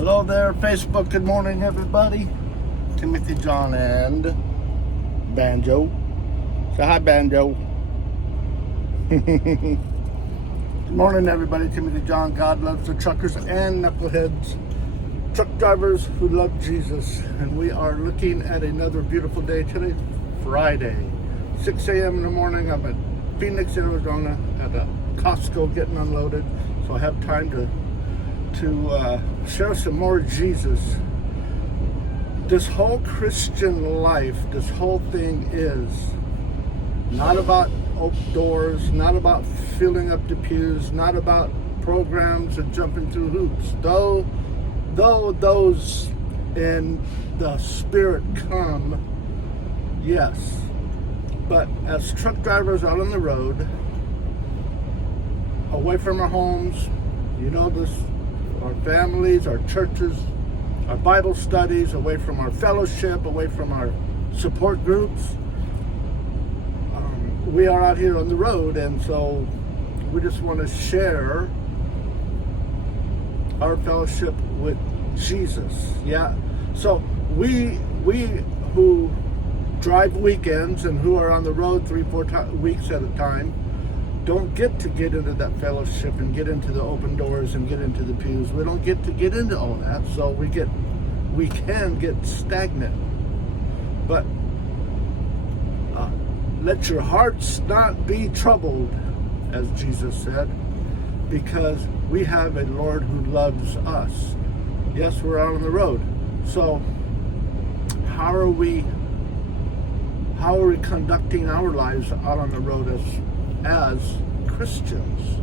Hello there, Facebook. Good morning, everybody. Timothy John and Banjo. Say hi, Banjo. Good morning, everybody. Timothy John. God loves the truckers and knuckleheads, truck drivers who love Jesus. And we are looking at another beautiful day today, Friday, 6 a.m. in the morning. I'm at Phoenix, Arizona, at a Costco getting unloaded, so I have time to share some more Jesus. This whole Christian life, this whole thing is not about open doors, not about filling up the pews, not about programs and jumping through hoops. Though those in the Spirit come, yes. But as truck drivers out on the road, away from our homes, you know this, our families, our churches, our Bible studies, away from our fellowship, away from our support groups. We are out here on the road, and so we just want to share our fellowship with Jesus. Yeah. So we who drive weekends and who are on the road 3-4 weeks at a time don't get into that fellowship and get into the open doors and get into the pews. We don't get into all that, so we can get stagnant. But let your hearts not be troubled, as Jesus said, because we have a Lord who loves us. Yes, we're out on the road. So how are we conducting our lives out on the road as Christians?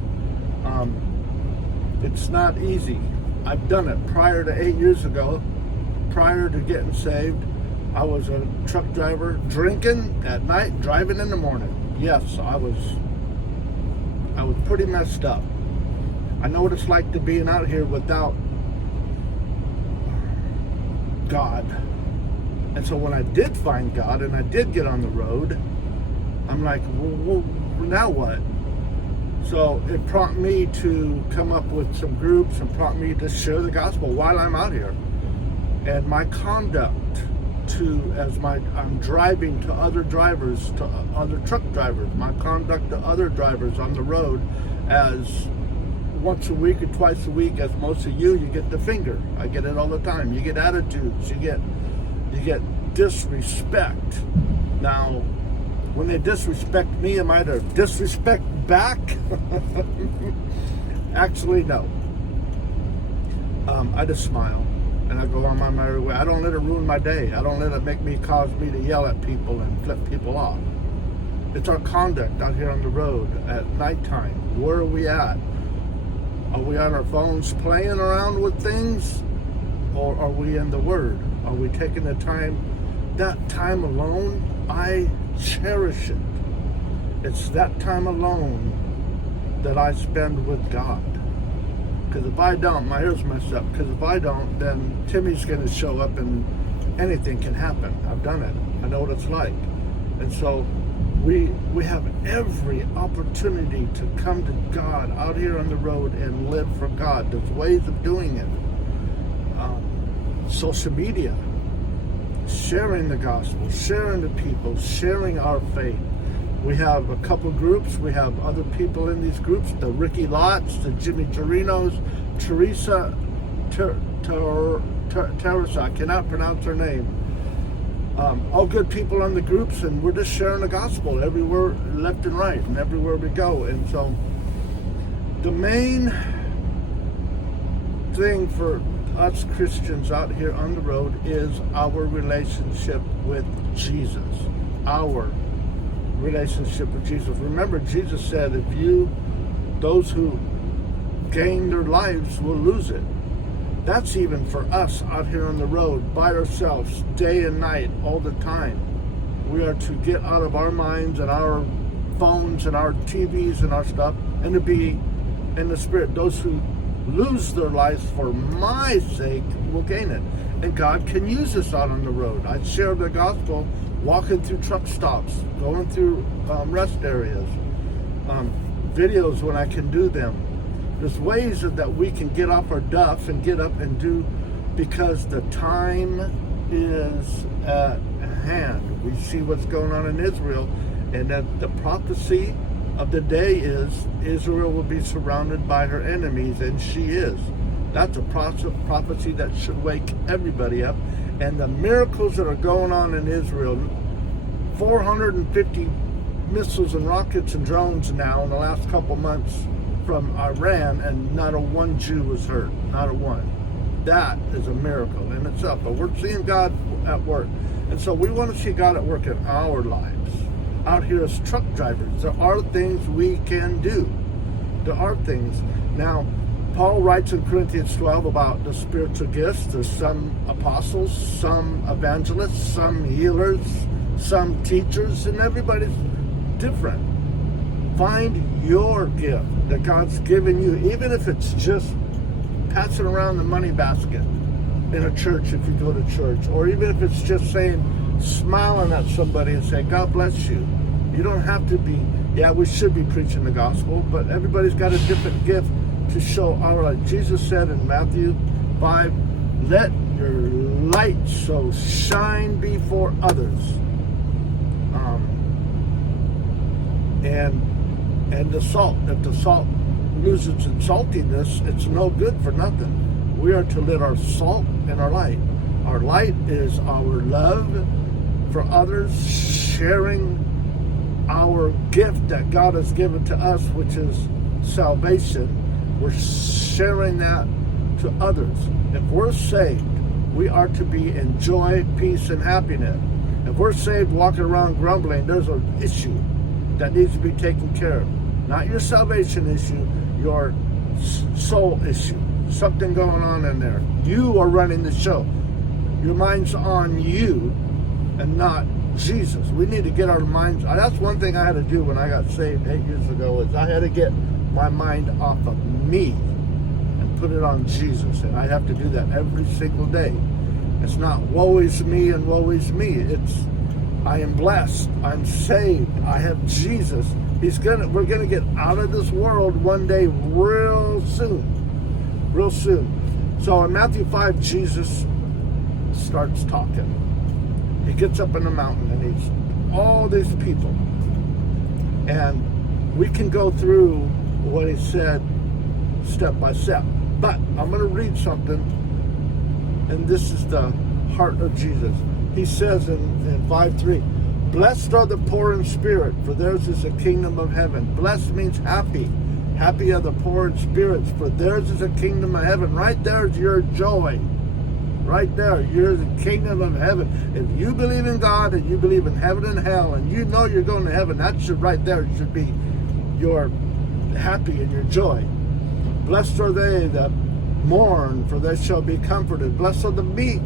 It's not easy. I've done it. Prior to 8 years ago, prior to getting saved, I was a truck driver, drinking at night, driving in the morning. Yes, I was pretty messed up. I know what it's like to being out here without God. And so when I did find God and I did get on the road, I'm like, well, now what? So it prompted me to come up with some groups and prompted me to share the gospel while I'm out here. And my conduct I'm driving to other drivers, to other truck drivers, my conduct to other drivers on the road, as once a week or twice a week, as most of you get the finger. I get it all the time. You get attitudes, you get disrespect. Now, when they disrespect me, am I to disrespect back? Actually, no. I just smile and I go on my merry way. I don't let it ruin my day. I don't let it cause me to yell at people and flip people off. It's our conduct out here on the road at nighttime. Where are we at? Are we on our phones playing around with things? Or are we in the Word? Are we taking the time? That time alone, I cherish it. It's that time alone that I spend with God. Because if I don't, my ears messed up. Because if I don't, then Timmy's going to show up and anything can happen. I've done it. I know what it's like. And so we have every opportunity to come to God out here on the road and live for God. There's ways of doing it. Social media, sharing the gospel, sharing the people, sharing our faith. We have a couple groups. We have other people in these groups, the Ricky Lotts, the Jimmy Torinos, Teresa Teresa, I cannot pronounce her name. All good people on the groups, and we're just sharing the gospel everywhere, left and right, and everywhere we go. And so the main thing for us Christians out here on the road is our relationship with Jesus. Our relationship with Jesus. Remember, Jesus said, those who gain their lives will lose it. That's even for us out here on the road, by ourselves, day and night, all the time. We are to get out of our minds and our phones and our TVs and our stuff, and to be in the Spirit. Those who lose their lives for my sake will gain it. And God can use us out on the road. I share the gospel walking through truck stops, going through rest areas, videos when I can do them. There's ways that we can get off our duff and get up and do because the time is at hand. We see what's going on in Israel, and that the prophecy of the day is Israel will be surrounded by her enemies, and she is. That's a prophecy that should wake everybody up. And the miracles that are going on in Israel, 450 missiles and rockets and drones now in the last couple months from Iran, and not a one Jew was hurt, not a one. That is a miracle in itself. But we're seeing God at work. And so we want to see God at work in our lives. Out here as truck drivers, there are things we can do. There are things. Now, Paul writes in Corinthians 12 about the spiritual gifts. There's some apostles, some evangelists, some healers, some teachers, and everybody's different. Find your gift that God's given you, even if it's just passing around the money basket in a church if you go to church, or even if it's just smiling at somebody and saying, God bless you. You don't have to be, we should be preaching the gospel, but everybody's got a different gift to show our light. Jesus said in Matthew 5, let your light so shine before others. And the salt, if the salt loses its saltiness, it's no good for nothing. We are to let our salt and our light. Our light is our love for others, sharing our gift that God has given to us, which is salvation. We're sharing that to others. If we're saved, we are to be in joy, peace, and happiness. If we're saved walking around grumbling, there's an issue that needs to be taken care of. Not your salvation issue, your soul issue. Something going on in there. You are running the show. Your mind's on you and not Jesus. We need to get our minds. That's one thing I had to do when I got saved 8 years ago, is I had to get my mind off of me and put it on Jesus. And I have to do that every single day. It's not woe is me and woe is me. It's I am blessed. I'm saved. I have Jesus. We're gonna get out of this world one day real soon. Real soon. So in Matthew 5, Jesus starts talking. He gets up in the mountain and he's all these people. And we can go through what he said step by step. But I'm going to read something, and this is the heart of Jesus. He says in 5:3, blessed are the poor in spirit, for theirs is the kingdom of heaven. Blessed means happy. Happy are the poor in spirits, for theirs is the kingdom of heaven. Right there is your joy. Right there, you're the kingdom of heaven. If you believe in God and you believe in heaven and hell, and you know you're going to heaven, that should right there should be your happy and your joy. Blessed are they that mourn, for they shall be comforted. Blessed are the meek,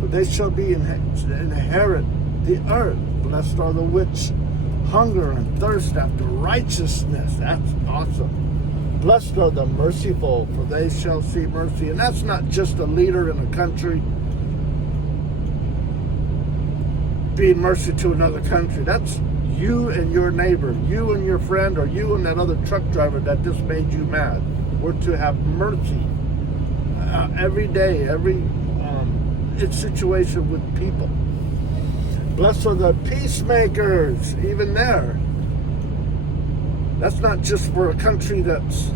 for they shall be inherit the earth. Blessed are the which hunger and thirst after righteousness. That's awesome. Blessed are the merciful, for they shall see mercy. And that's not just a leader in a country being mercy to another country. That's you and your neighbor, you and your friend, or you and that other truck driver that just made you mad. We're to have mercy every day, every situation with people. Blessed are the peacemakers, even there. That's not just for a country that's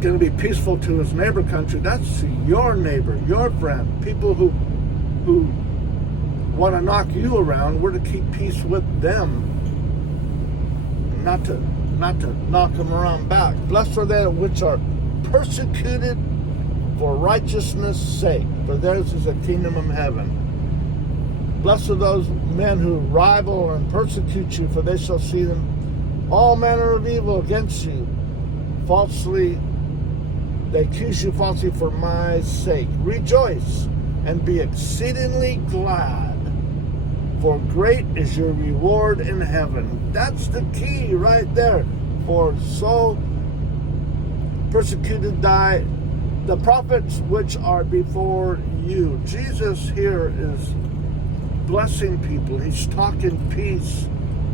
going to be peaceful to his neighbor country. That's your neighbor, your friend, people who want to knock you around. We're to keep peace with them, not to knock them around back. Blessed are they which are persecuted for righteousness' sake, for theirs is the kingdom of heaven. Blessed are those men who rival and persecute you, for they shall see them all manner of evil against you. Falsely, they accuse you falsely for my sake. Rejoice and be exceedingly glad, for great is your reward in heaven. That's the key right there. For so persecuted the prophets which are before you. Jesus here is blessing people. He's talking peace,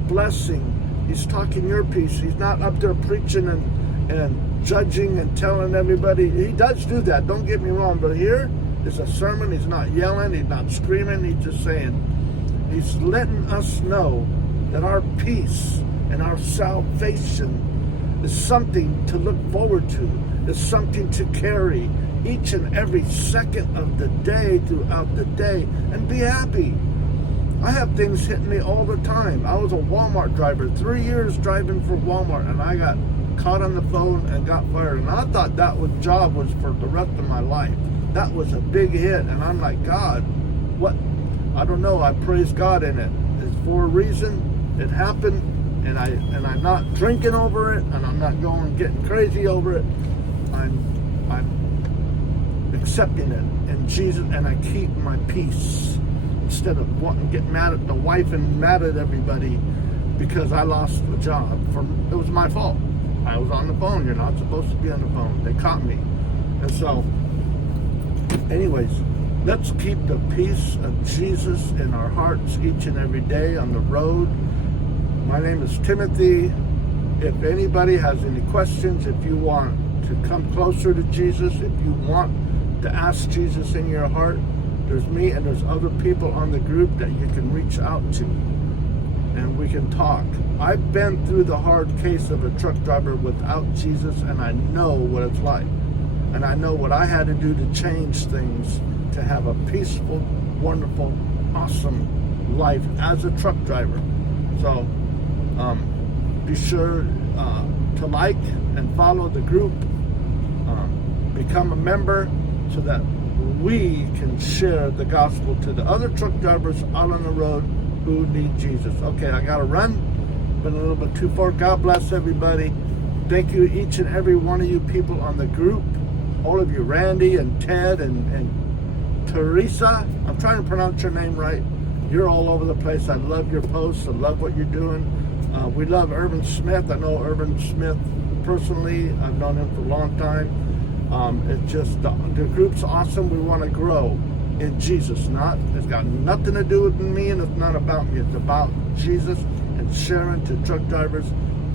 blessing. He's talking your peace. He's not up there preaching and judging and telling everybody. He does do that, don't get me wrong. But here, It's a sermon. He's not yelling. He's not screaming. He's just saying, he's letting us know that our peace and our salvation is something to look forward to. It's something to carry each and every second of the day throughout the day and be happy. I have things hitting me all the time. I was a Walmart driver, 3 years driving for Walmart, and I got caught on the phone and got fired. And I thought that job was for the rest of my life. That was a big hit, and I'm like, God, what? I don't know. I praise God in it. It's for a reason. It happened, and I'm not drinking over it, and I'm not getting crazy over it. I'm accepting it in Jesus, and I keep my peace instead of wanting to get mad at the wife and mad at everybody because I lost the job. It was my fault. I was on the phone. You're not supposed to be on the phone. They caught me. And so, anyways, let's keep the peace of Jesus in our hearts each and every day on the road. My name is Timothy. If anybody has any questions, if you want to come closer to Jesus, if you want to ask Jesus in your heart, there's me and there's other people on the group that you can reach out to, and we can talk. I've been through the hard case of a truck driver without Jesus, and I know what it's like. And I know what I had to do to change things to have a peaceful, wonderful, awesome life as a truck driver. So be sure to like and follow the group. Become a member so that we can share the gospel to the other truck drivers out on the road who need Jesus. Okay, I gotta run. Been a little bit too far. God bless everybody. Thank you, each and every one of you people on the group. All of you, Randy and Ted and Teresa. I'm trying to pronounce your name right. You're all over the place. I love your posts. I love what you're doing. We love Irvin Smith. I know Irvin Smith personally. I've known him for a long time. It's just the group's awesome. We want to grow in Jesus. It's got nothing to do with me, and it's not about me. It's about Jesus and sharing to truck drivers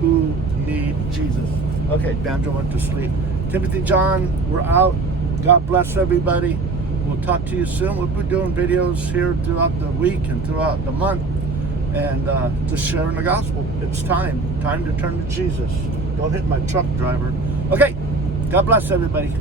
who need Jesus. Okay, Banjo went to sleep. Timothy John, we're out. God bless everybody. We'll talk to you soon. We'll be doing videos here throughout the week and throughout the month, and just sharing the gospel. It's time to turn to Jesus. Don't hit my truck driver. Okay. God bless everybody.